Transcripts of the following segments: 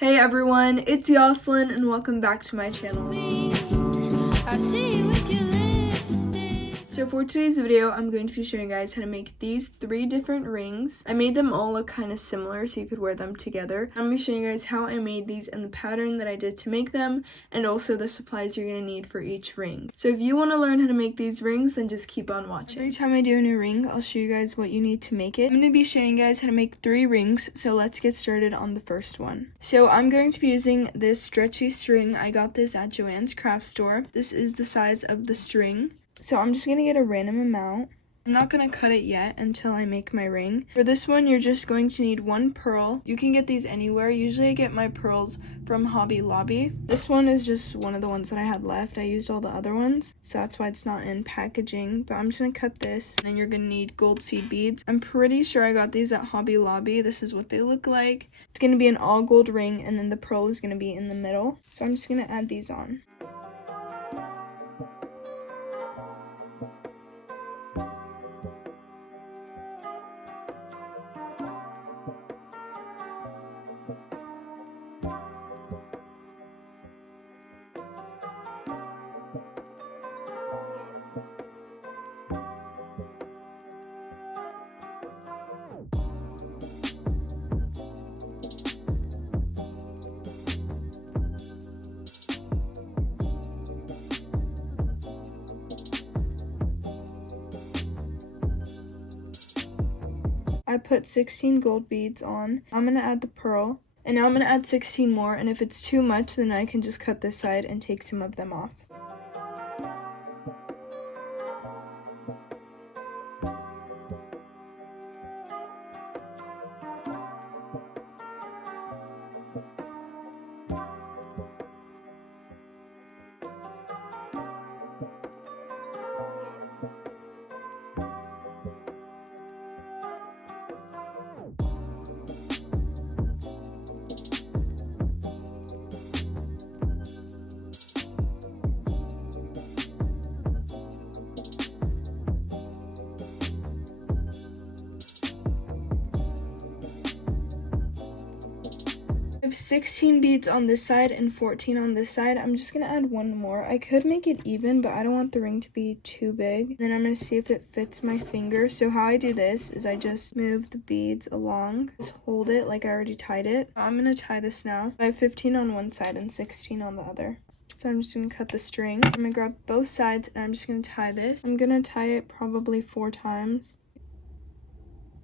Hey everyone, it's Yoslin and welcome back to my channel. So for today's video, I'm going to be showing you guys how to make these 3 different rings. I made them all look kind of similar so you could wear them together. I'm going to be showing you guys how I made these and the pattern that I did to make them, and also the supplies you're going to need for each ring. So if you want to learn how to make these rings, then just keep on watching. Every time I do a new ring, I'll show you guys what you need to make it. I'm going to be showing you guys how to make 3 rings, so let's get started on the first one. So I'm going to be using this stretchy string. I got this at Joann's craft store. This is the size of the string. So I'm just going to get a random amount. I'm not going to cut it yet until I make my ring. For this one, you're just going to need 1 pearl. You can get these anywhere. Usually I get my pearls from Hobby Lobby. This one is just one of the ones that I had left. I used all the other ones, so that's why it's not in packaging. But I'm just going to cut this. And then you're going to need gold seed beads. I'm pretty sure I got these at Hobby Lobby. This is what they look like. It's going to be an all gold ring, and then the pearl is going to be in the middle. So I'm just going to add these on. I put 16 gold beads on. I'm going to add the pearl. And now I'm going to add 16 more, and if it's too much, then I can just cut this side and take some of them off. I have 16 beads on this side and 14 on this side. I'm just going to add 1 more. I could make it even, but I don't want the ring to be too big. Then I'm going to see if it fits my finger. So how I do this is I just move the beads along. Just hold it like I already tied it. I'm going to tie this now. I have 15 on one side and 16 on the other. So I'm just going to cut the string. I'm going to grab both sides and I'm just going to tie this. I'm going to tie it probably 4 times.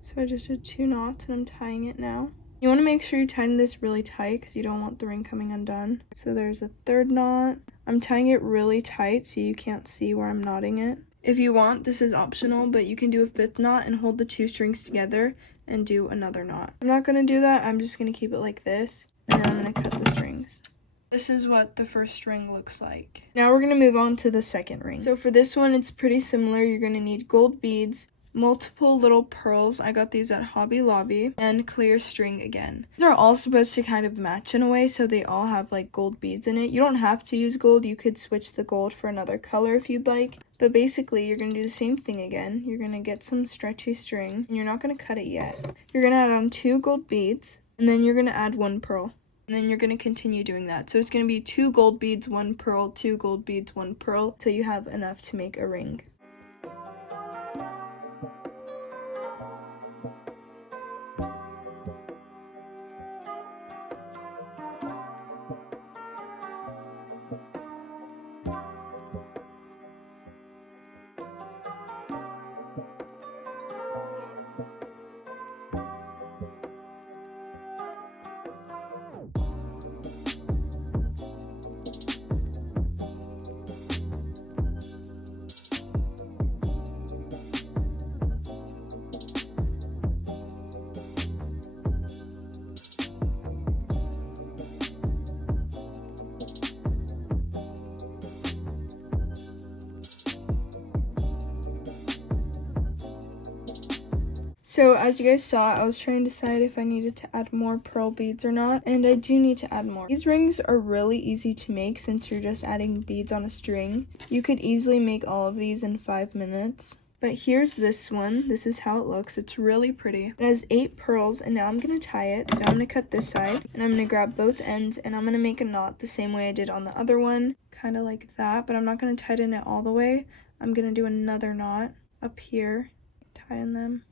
So I just did 2 knots and I'm tying it now. You want to make sure you tighten this really tight because you don't want the ring coming undone. So there's a 3rd knot. I'm tying it really tight so you can't see where I'm knotting it. If you want, this is optional, but you can do a 5th knot and hold the 2 strings together and do another knot. I'm not going to do that. I'm just going to keep it like this, and then I'm going to cut the strings. This is what the first ring looks like. Now we're going to move on to the second ring. So for this one, it's pretty similar. You're going to need gold beads, multiple little pearls. I got these at Hobby Lobby, and clear string again. These are all supposed to kind of match in a way, so they all have like gold beads in it. You don't have to use gold. You could switch the gold for another color if you'd like. But basically, you're going to do the same thing again. You're going to get some stretchy string, and you're not going to cut it yet. You're going to add on 2 gold beads, and then you're going to add 1 pearl. And then you're going to continue doing that. So it's going to be 2 gold beads, 1 pearl, 2 gold beads, 1 pearl, till you have enough to make a ring. So as you guys saw, I was trying to decide if I needed to add more pearl beads or not, and I do need to add more. These rings are really easy to make since you're just adding beads on a string. You could easily make all of these in 5 minutes. But here's this one. This is how it looks. It's really pretty. It has 8 pearls, and now I'm going to tie it. So I'm going to cut this side, and I'm going to grab both ends, and I'm going to make a knot the same way I did on the other one. Kind of like that, but I'm not going to tighten it all the way. I'm going to do another knot up here, tighten them,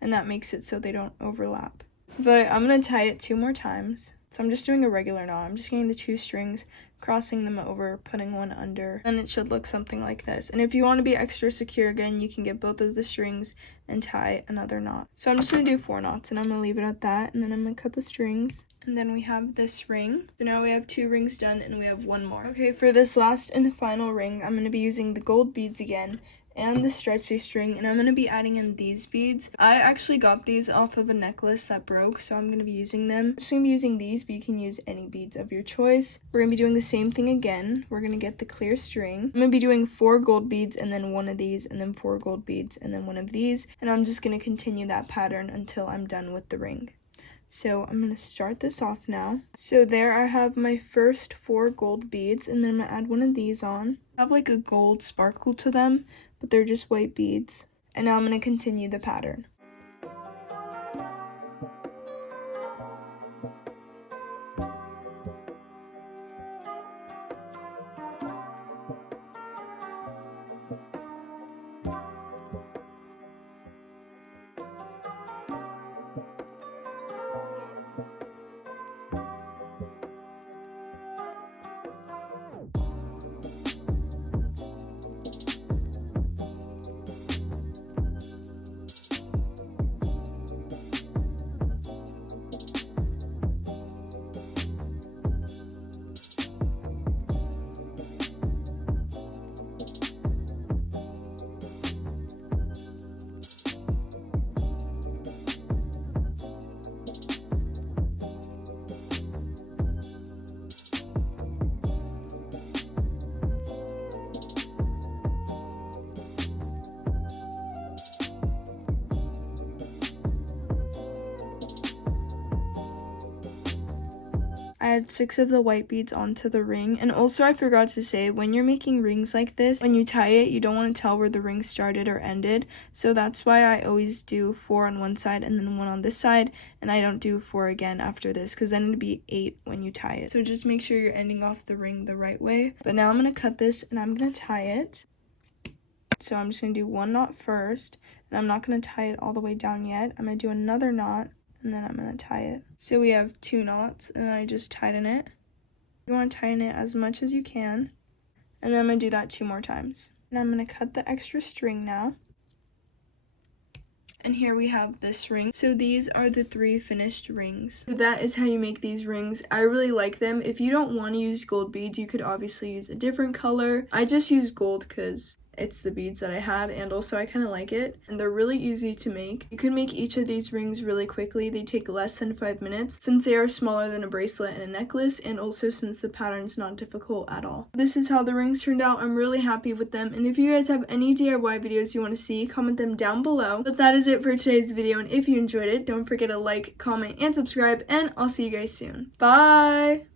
and that makes it so they don't overlap. But I'm going to tie it 2 more times. So I'm just doing a regular knot. I'm just getting the 2 strings, crossing them over, putting one under, and it should look something like this. And if you want to be extra secure again, you can get both of the strings and tie another knot. So I'm just going to do 4 knots, and I'm going to leave it at that, and then I'm going to cut the strings. And then we have this ring. So now we have 2 rings done, and we have 1 more. Okay, for this last and final ring, I'm going to be using the gold beads again, and the stretchy string, and I'm going to be adding in these beads. I actually got these off of a necklace that broke, so I'm going to be using them. I'm just going to be using these, but you can use any beads of your choice. We're going to be doing the same thing again. We're going to get the clear string. I'm going to be doing 4 gold beads, and then 1 of these, and then 4 gold beads, and then 1 of these, and I'm just going to continue that pattern until I'm done with the ring. So I'm going to start this off now. So there I have my first 4 gold beads, and then I'm going to add 1 of these on. I have like a gold sparkle to them, but they're just white beads. And now I'm going to continue the pattern. I had 6 of the white beads onto the ring, and also I forgot to say, when you're making rings like this, when you tie it, you don't want to tell where the ring started or ended, so that's why I always do 4 on one side and then 1 on this side, and I don't do 4 again after this, because then it'd be 8 when you tie it. So just make sure you're ending off the ring the right way. But now I'm going to cut this, and I'm going to tie it. So I'm just going to do 1 knot first, and I'm not going to tie it all the way down yet. I'm going to do another knot, and then I'm going to tie it. So we have 2 knots, and I just tighten it. You want to tighten it as much as you can, and then I'm going to do that 2 more times. And I'm going to cut the extra string now. And here we have this ring. So these are the 3 finished rings. So that is how you make these rings. I really like them. If you don't want to use gold beads, you could obviously use a different color. I just use gold because it's the beads that I had, and also I kind of like it, and they're really easy to make. You can make each of these rings really quickly. They take less than 5 minutes since they are smaller than a bracelet and a necklace, and also since the pattern's not difficult at all. This is how the rings turned out. I'm really happy with them, and if you guys have any DIY videos you want to see, comment them down below. But that is it for today's video, and if you enjoyed it, don't forget to like, comment, and subscribe, and I'll see you guys soon. Bye!